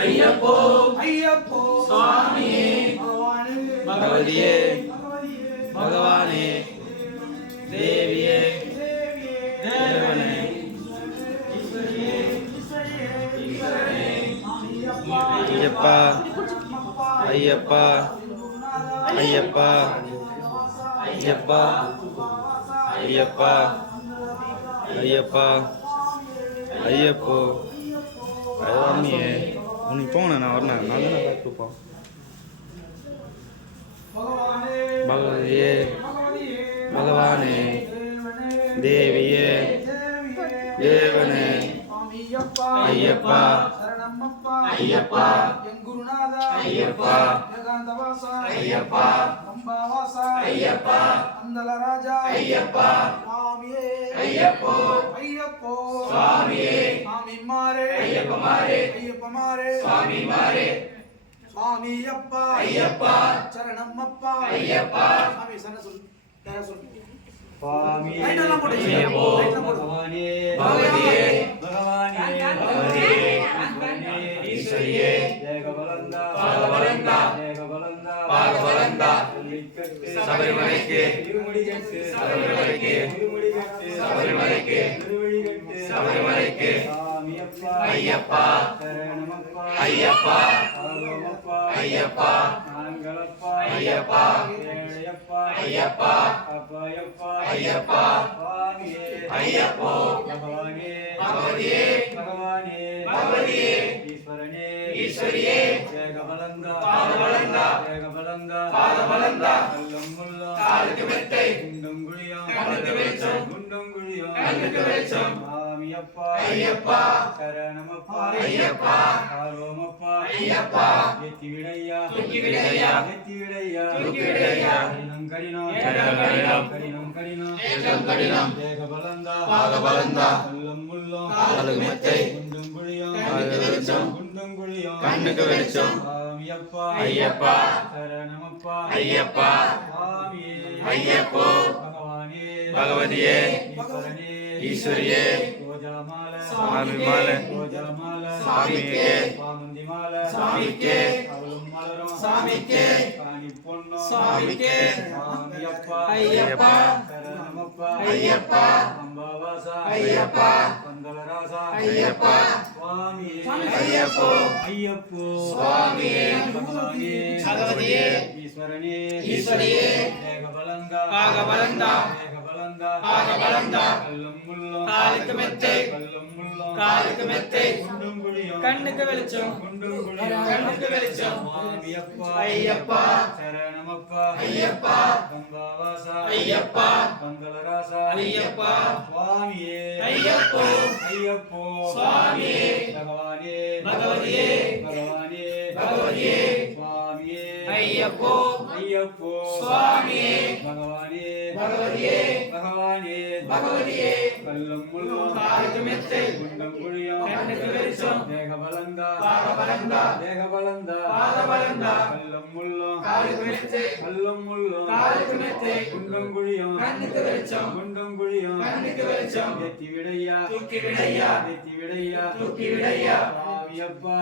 ஐயப்போ ஐயப்போ சுவாமியே பகவதியே பகவானே தேவியே தேவனே ஐயப்பா ஐயப்பா ஐயப்பா ஐயப்பா ஐயப்பா ஐயப்பா ஐயப்போ ஐயம்மியே உனக்கு போன நான் வரேன் நான் தானே பார்த்துப்போம் பகவதியே பகவானே தேவியே தேவனே ஐயப்பா ஐயப்பா ஐயப்பா ஐயப்பா ஐயப்பா அந்தலராஜா ஐயப்பா சுவாமியே ஐயப்போ ஐயப்போ சுவாமியே சுவாமி மாரே ஐயப்ப மாரே ஐயப்ப மாரே சுவாமி மாரே சுவாமி ஐயப்பா ஐயப்பா சரணம் அப்பா ஐயப்பா சுவாமி சரண சொல் யார சொல் சுவாமி ஐயப்போ பகவானே பகவதியே பகவானே பகவதியே ஈஸ்வரியே தேகபலந்தா பாகபலந்தா தேகபலந்தா பாகபலந்தா சபரிமலைக்கு திருமுடிகட்டு சபரிமலைக்கு திருமுடிகட்டு சபரிமலைக்கு திருவழிகட்டு சபரிமலைக்கு சாமியப்பா ஐயப்பா சரணமப்பா ஐயப்பா ஆலோமப்பா ஐயப்பா நாங்களப்பா ஐயப்பா ஏழையப்பா ஐயப்பா அப்பாயப்பா ஐயப்பா சுவாமியே ஐயப்போ பகவானே பகவதியே பகவானே பகவதியே ஈஸ்வரனே ஈஸ்வரியே தேகபலந்தா பாகபலந்தா தேகபலந்தா பாகபலந்தா கல்லம் முல்லம் காலுக்கு மெத்தை குண்டம் குழியம் கண்ணுக்கு வெளிச்சம் குண்டம் குழியம் கண்ணுக்கு வெளிச்சம் சாமியப்பா ஐயப்பா சரணமப்பா ஐயப்பா ஆலோமப்பா ஐயப்பா ஏத்தி விடையா தூக்கி விடையா ஏத்தி விடையா தூக்கி விடையா கடினம் கடினம் கடினம் கடினம் கடினம் கடினம் தேகபலந்தா பாகபலந்தா கல்லம் முல்லம் காலுக்கு மெத்தை குண்டம் குழியம் கண்ணுக்கு வெளிச்சம் குண்டம் குழியம் கண்ணுக்கு வெளிச்சம் சாமியப்பா ஐயப்பா சரணமப்பா ஐயப்பா சுவாமியே ஐயப்போ பகவானே பகவதியே ஈஸ்வரனே ஈஸ்வரியே ரோஜாமால சுவாமி மாலை ரோஜாமால சாமிக்கே பாமந்தி மாலை சாமிக்கே அவளும் மலரும் சாமிக்கே காணி பொன்னும் சாமிக்கே சாமியப்பா ஐயப்பா சரணமப்பா ஐயப்பா அம்பாவாசா ஐயப்பா பந்தலராசா ஐயப்பா சுவாமியே ஐயப்போ ஐயப்போ சுவாமியே பகவானே பகவதியே ஈஸ்வரனே ஈஸ்வரியே தேகபலந்தா பாகபலந்தா தேகபலந்தா பாகபலந்தா கல்லம் முல்லம் காலுக்கு மெத்தை கல்லம் முல்லம் காலுக்கு மெத்தை குண்டும் குழியம் கண்ணுக்கு வெளிச்சம் குண்டும் குழியம் கண்ணுக்கு வெளிச்சம் சுவாமியப்பா ஐயப்பா சரணமப்பா ஐயப்பா பம்பாவாசா ஐயப்பா பந்தலராசா ஐயப்பா சுவாமியே ஐயப்போ ஐயப்போ சுவாமியே பகவானே பகவதியே பகவானே பகவதியே சுவாமியே ஐயப்போ ஐயப்போ சுவாமியே பகவானே பகவதியே பகவானே பகவதியே கல்லம் முல்லம் காலுக்கு மெத்தை குண்டம் குழியம் கண்ணுக்கு வெளிச்சம் தேகபலந்தா பாகபலந்தா தேகபலந்தா பாகபலந்தா கல்லம் முல்லம் காலுக்கு மெத்தை கல்லம் முல்லம் காலுக்கு மெத்தை குண்டம் குழியம் கண்ணுக்கு வெளிச்சம் குண்டம் குழியம் கண்ணுக்கு வெளிச்சம் ஏத்தி விடையா தூக்கி விடையா ஏத்தி விடையா தூக்கி விடையா சுவாமியப்பா